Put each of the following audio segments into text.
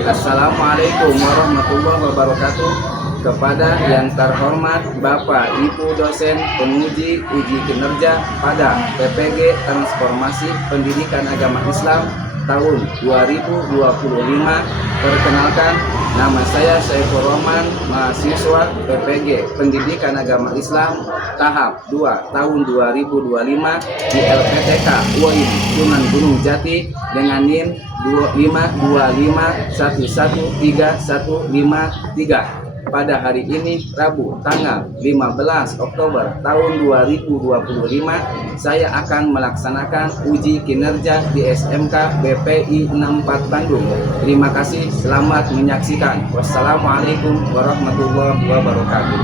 Assalamualaikum warahmatullahi wabarakatuh. Kepada yang terhormat Bapak Ibu dosen penguji uji kinerja pada PPG Transformasi Pendidikan Agama Islam tahun 2025. Perkenalkan, nama saya Saiful Rahman, mahasiswa PPG Pendidikan Agama Islam tahap 2 tahun 2025 di LPTK UIN Sunan Gunung Jati dengan NIM 252511353. Pada hari ini Rabu tanggal 15 Oktober tahun 2025 saya akan melaksanakan uji kinerja di SMK BPI 64 Bandung. Terima kasih, selamat menyaksikan. Wassalamualaikum warahmatullahi wabarakatuh.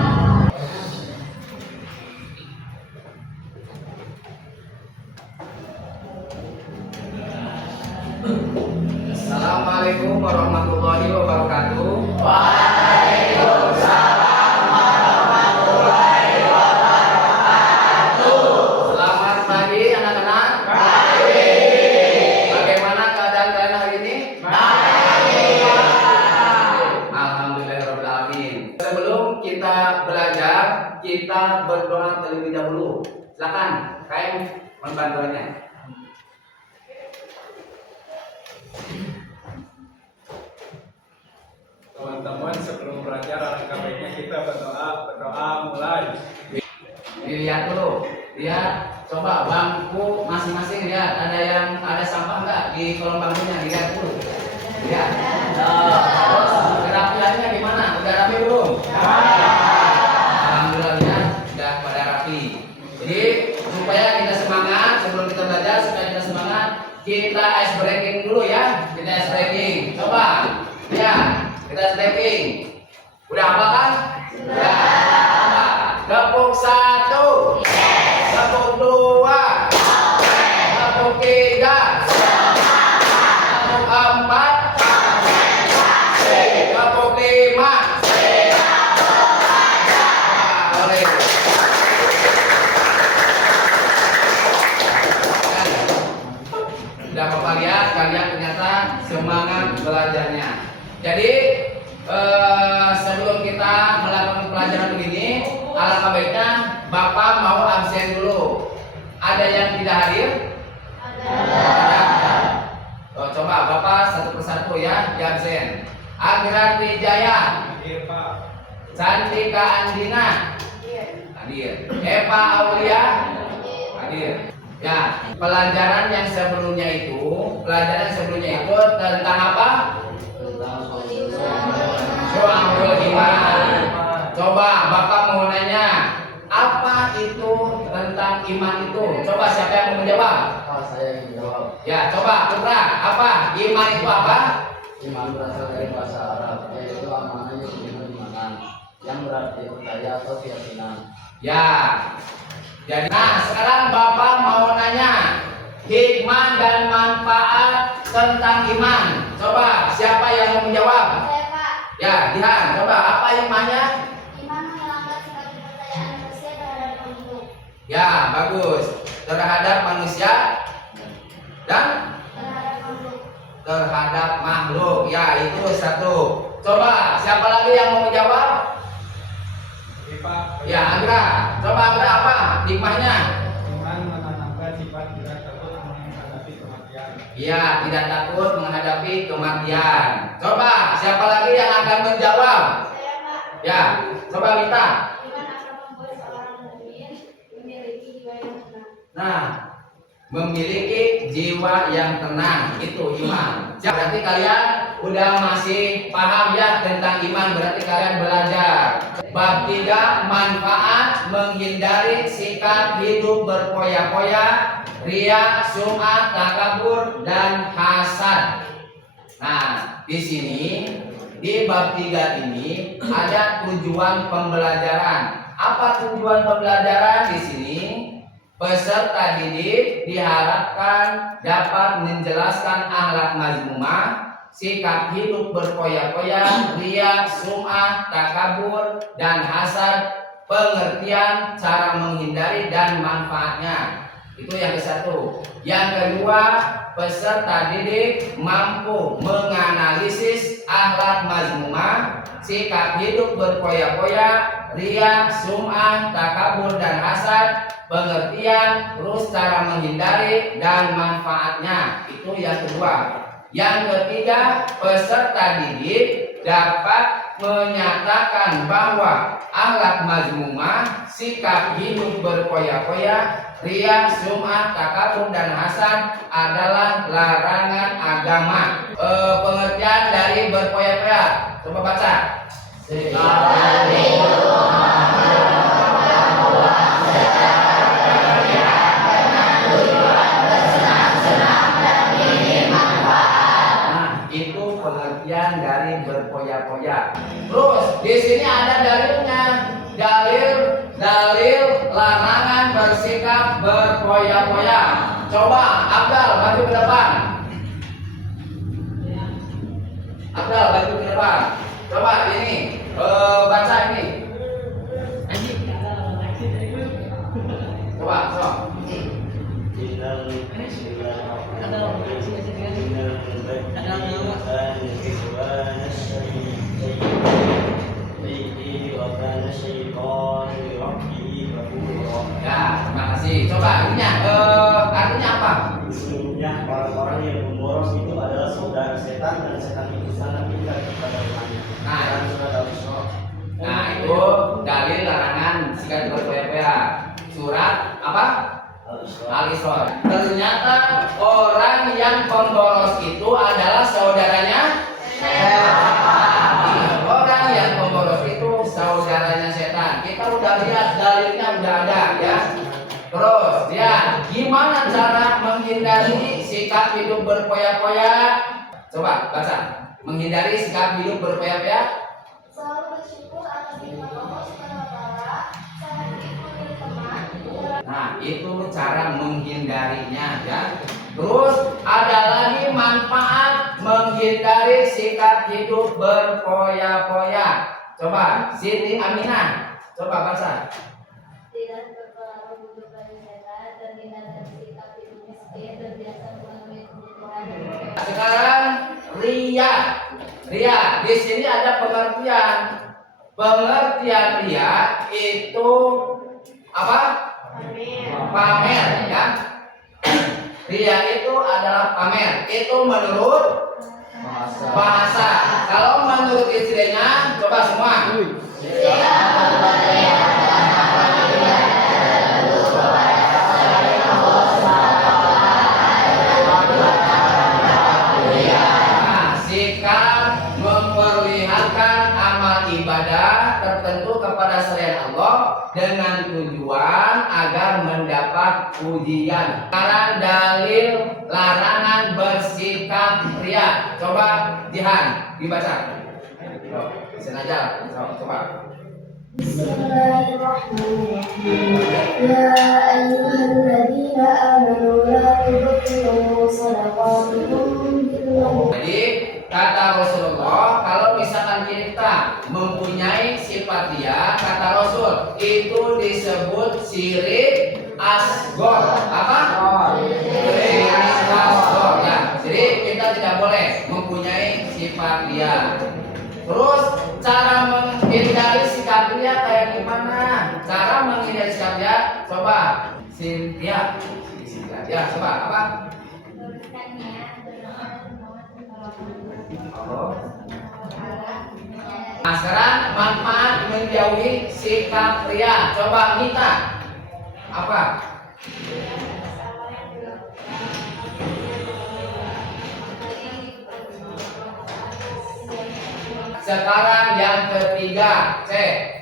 Assalamualaikum warahmatullahi wabarakatuh. Waalaikumsalam warahmatullahi wabarakatuh. Selamat pagi anak-anak. Pagi. Bagaimana keadaan kalian hari ini? Baik. Alhamdulillahirrahmanirrahim. Sebelum kita belajar, kita berdoa terlebih dahulu. Silakan, kalian membantuannya. Teman-teman, sebelum belajar alangkah baiknya kita berdoa mulai. Dilihat dulu, lihat, coba bangku masing-masing lihat, ada sampah nggak di kolong bangkunya, dilihat dulu. Lihat. Terus kerapiannya gimana? Udah rapi belum? Alhamdulillah sudah pada rapi. Jadi supaya kita semangat sebelum kita belajar, supaya kita semangat, kita ice breaking dulu ya. Kita ice breaking. Coba, lihat. Kita stepping. Udah apa kan? Sudah. Tepuk 1. Tepuk 2. Tepuk 3. Tepuk 4. Tepuk 5. Boleh. Udah Bapak lihat, kalian ternyata semangat belajarnya. Jadi sebelum kita melakukan pelajaran begini, alangkah baiknya Bapak mau absen dulu. Ada yang tidak hadir? Ada. Oh, coba Bapak satu persatu ya di absen. Agran Wijaya, Hadir Pak. Cantika Andina, hadir. Eva Aulia, hadir. Ya, pelajaran yang sebelumnya itu tentang apa? Syu'abul iman. Coba Bapak mau nanya, apa itu tentang iman itu? Coba siapa yang mau menjawab? Saya yang menjawab. Ya, coba Putra, apa? Iman itu apa? Iman berasal dari bahasa Arab, yaitu amanah iman, yang berarti percaya atau keyakinan. Ya. Jadi, nah sekarang Bapak mau nanya hikmah dan manfaat tentang iman. Coba siapa yang mau menjawab? Saya Pak, Ya, Dihan, coba apa hikmahnya? iman menghilangkan sifat kepercayaan manusia terhadap makhluk. Ya, bagus. Terhadap manusia dan terhadap makhluk. Ya, itu satu. Coba siapa lagi yang mau menjawab? Pak. Ya, Agra. Coba Agra apa hikmahnya? Iman menanamkan sifat tidak takut menghadapi kematian. Ya, tidak takut menghadapi kematian. Coba siapa lagi yang akan menjawab? Saya Pak, Ya, coba Mita. iman akan membuat seorang mukmin memiliki jiwa yang tenang. Nah, memiliki jiwa yang tenang itu iman. Berarti kalian udah masih paham ya tentang iman, berarti kalian belajar. Bab 3, manfaat menghindari sikap hidup berpoya-poya, riya, sum'ah, takabur dan hasad. Nah, di sini di bab 3 ini ada tujuan pembelajaran. Apa tujuan pembelajaran di sini? Peserta didik diharapkan dapat menjelaskan akhlak mazmumah, sikap hidup berpoya-poya, riya, sum'ah, takabur, dan hasad, pengertian, cara menghindari, dan manfaatnya. Itu yang ke-1. Yang kedua, peserta didik mampu menganalisis akhlak mazmumah, sikap hidup berpoya-poya, riya, sum'ah, takabur dan hasad, pengertian, terus cara menghindari dan manfaatnya. Itu yang kedua. Yang ketiga, peserta didik dapat menyatakan bahwa akhlak mazmumah, sikap hidup berpoya-poya, riya, sum'ah, takabur dan hasad adalah larangan agama. Pengertian dari berpoya-poya, coba baca. Itu pengertian dari berpoya-poya. Terus di sini ada dalilnya. Dalil larangan bersikap berpoya-poya. Coba Abdal maju ke depan. Abdal maju ke depan. Coba ini baca ini. Coba, so. Ya, terima kasih. Coba ininya, artinya apa? Sesungguhnya orang-orang yang memboros itu adalah saudara setan dan setan itu sangat dekat kepada temannya. Dan surat Al-Isra. Nah, itu dalil larangan sikap berpoya-poya. Surat apa? Al-Isra. Ternyata orang yang pemboros itu adalah saudaranya setan. Orang yang pemboros itu saudaranya setan. Kita udah lihat dalilnya udah ada ya. Terus lihat gimana cara menghindari sikap hidup berpoya-poya. Coba baca. Menghindari sikap hidup berpoya-poya. Selalu bersyukur atas nikmat Allah Subhanahu wa taala, sehari memilih teman. Nah, itu cara menghindarinya ya. Terus ada lagi manfaat menghindari sikap hidup berpoya-poya. Coba Siti Aminah, coba baca. Tidak berpengaruh kepada setan, terhindar dari sikap hidup miskin, terbiasa memenuhi kebutuhan. Sekarang riya. Riya, di sini ada pengertian. Pengertian riya itu apa? Pamer ya. Riya itu adalah pamer. Itu menurut bahasa. Kalau menurut istrinya, coba semua. Nah, sikap memperlihatkan amal ibadah tertentu kepada selain Allah dengan tujuan agar mendapat pujian. Sekarang dalil larangan bersikap riya. Coba Jihan dibaca. Sengaja, coba. Bismillahirrahmanirrahim. Ya ayyuhalladzina amanu la tubtilu shadaqatikum bil-manni. Jadi kata Rasulullah, kalau misalkan kita mempunyai sifat riya, kata Rasul itu disebut syirik asghar. Apa? Syirik asghar ya. Jadi kita tidak boleh mempunyai sifat riya. Terus cara menghindari sikap riya kayak gimana? Cara menghindari sikap riya, coba Cynthia. Ya, coba apa? Nah, sekarang manfaat menjauhi sikap riya. Coba Mita. Apa? Sekarang yang ketiga, C,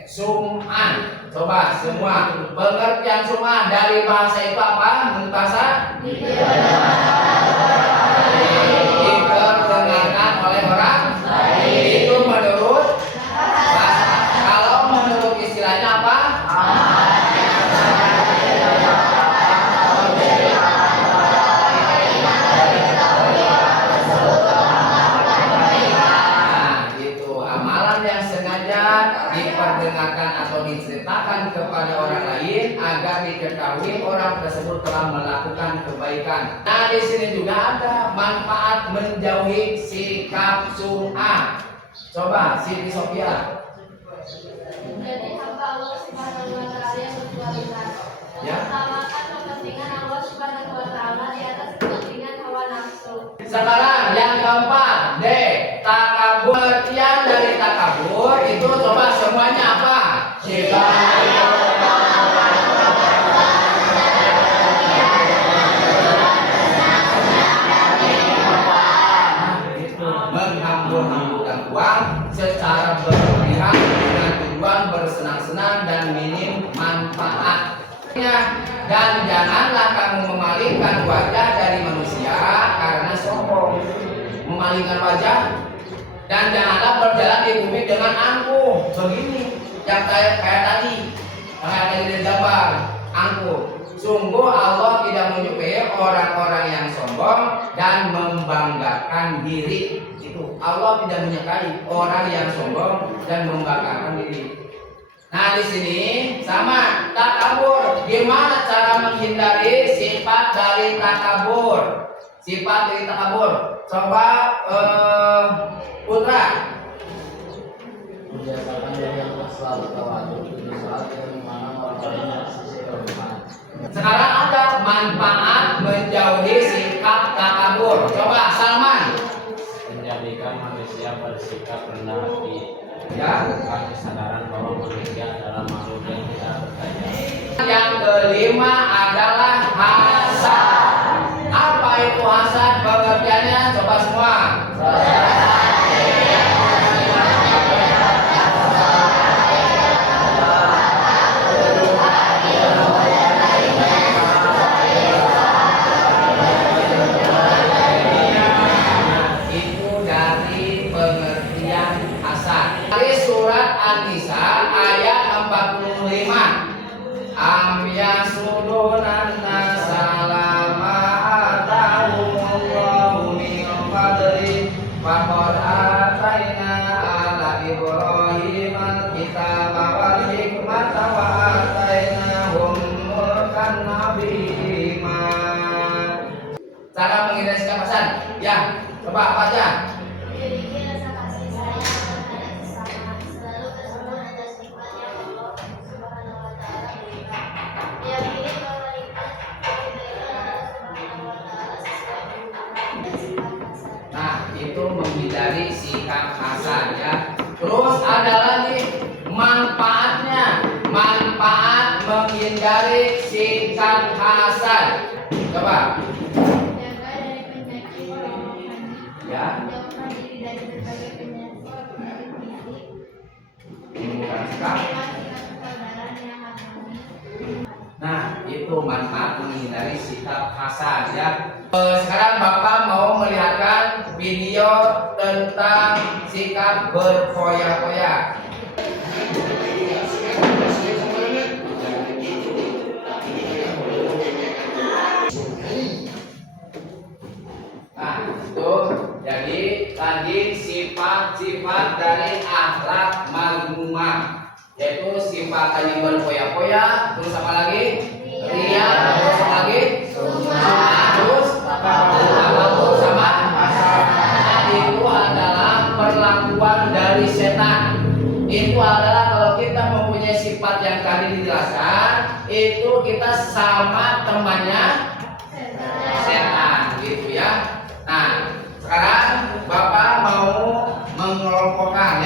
sum'an. Coba semua pengertian sum'an dari bahasa itu apa? Muntasa? Diperdengarkan oleh orang. Itu menurut bahasa. Kalau menurut istilahnya apa? Diperdengarkan atau diceritakan kepada orang lain agar diketahui diketahui orang tersebut telah melakukan kebaikan. Nah, di sini juga ada manfaat menjauhi sikap sum'ah. Coba Siti Sophia. Jadi hamba Allah Subhanahu wa taala yang berkualitas. Ya. Mengutamakan kepentingan Allah Subhanahu wa taala di atas kepentingan hawa nafsu. Sekarang yang keempat, D. Takabur. Pengertian dari takabur itu coba semuanya apa? Menghambur-hamburkan uang secara berlebihan dengan tujuan bersenang-senang dan minim manfaat. Dan janganlah kamu memalingkan wajah dari manusia karena sombong. Memalingkan wajah. Dan janganlah berjalan di bumi dengan angkuh. Begini yang kayak tadi, kayak tadi gambar angkuh. Sungguh Allah tidak menyukai orang-orang yang sombong dan membanggakan diri. Itu Allah tidak menyukai orang yang sombong dan membanggakan diri. Nah, di sini sama takabur. Gimana cara menghindari sifat dari takabur? Sifat dari takabur. Coba Putra. Membiasakan diri yang selalu tawadhu di saat yang mana orang-orang yang sisi hormat. Sekarang ada manfaat menjauhi sikap takabur. Coba Salman. Menjadikan manusia bersikap rendah hati. Ya. Bukan kesadaran bahwa manusia adalah makhluk yang tidak berdaya. Yang kelima adalah hasad. Apa itu hasad? Pengertiannya coba semua. Itu dari pengertian hasad. Dari surat An-Nisa ayat 45. Am yasudunan nasalama atahumullahu min fadli faqad ataina ala Ibrahim al-kitaba wal hikmata wa atainahum mulkan azima. Cara menghindari sikap hasad. Ya, coba apa aja? Memiliki rasa kasih sayang kepada sesama, selalu bersyukur atas nikmat yang Allah Subhanahu wa taala berikan. Meyakini bahwa nikmat kebaikan Allah Subhanahu wa taala sesuai dengan sikap hasad. Nah, itu menghindari sikap hasad ya. Terus ada lagi manfaatnya. Manfaat menghindari sikap hasad. Coba. Jaga dari penyakit rohani. Ya. Jauhkan diri dari berbagai penyakit fisik. Menimbulkan sikap. Sikap kesabaran yang harmoni. Nah, itu manfaat menghindari sikap hasad ya. Sekarang Bapak mau melihatkan video tentang sikap berfoya-foya. Nah, itu jadi tadi sifat-sifat dari akhlak mazmumah, yaitu sifat tadi berfoya-foya, terus apa lagi? Ria, terus apa lagi? Terus takabur sama nah, itu adalah perlakuan dari setan. Itu adalah kalau kita mempunyai sifat yang tadi dijelaskan, itu kita sama temannya setan, gitu ya. Nah, sekarang Bapak mau mengelompokkan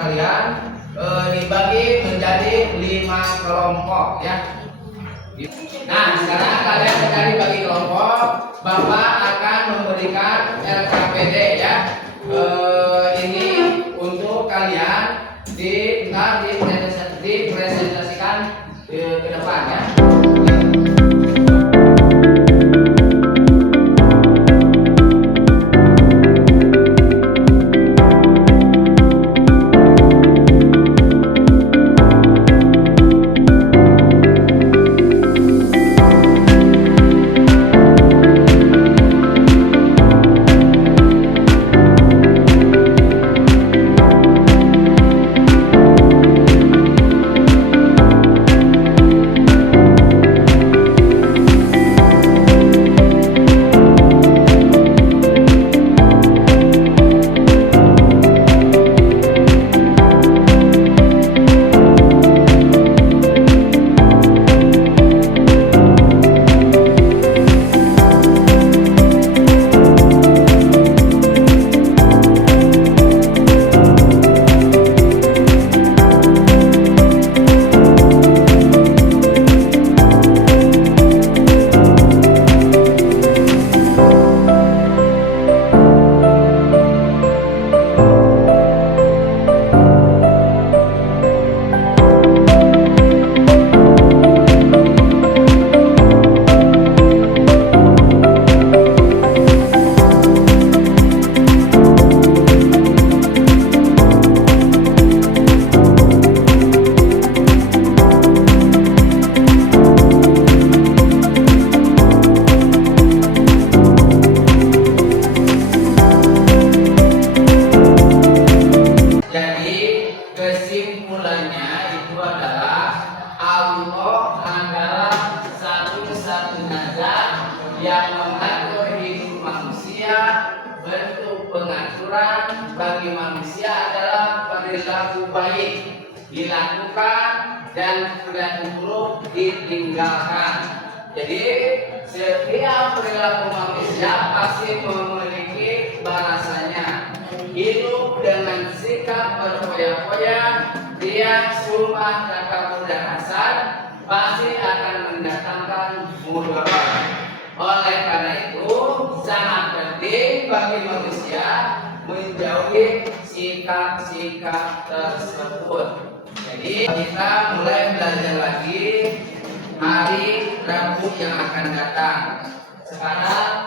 kalian dibagi menjadi 5 kelompok ya. Nah, sekarang kalian menjadi bagi kelompok. Bapak akan memberikan LKPD ya. Ini untuk kalian dipresentasikan ke depan ya. manusia, bentuk pengaturan bagi manusia adalah perilaku baik dilakukan dan perilaku buruk ditinggalkan. Jadi setiap perilaku manusia pasti memiliki balasannya. Hidup dengan sikap berfoya-foya, riak, sumpah, takabur dan hasad pasti akan mendatangkan mudarat. Oleh karena itu sangat penting bagi manusia menjauhi sikap-sikap tersebut. Jadi kita mulai belajar lagi hari Rabu yang akan datang. Sekarang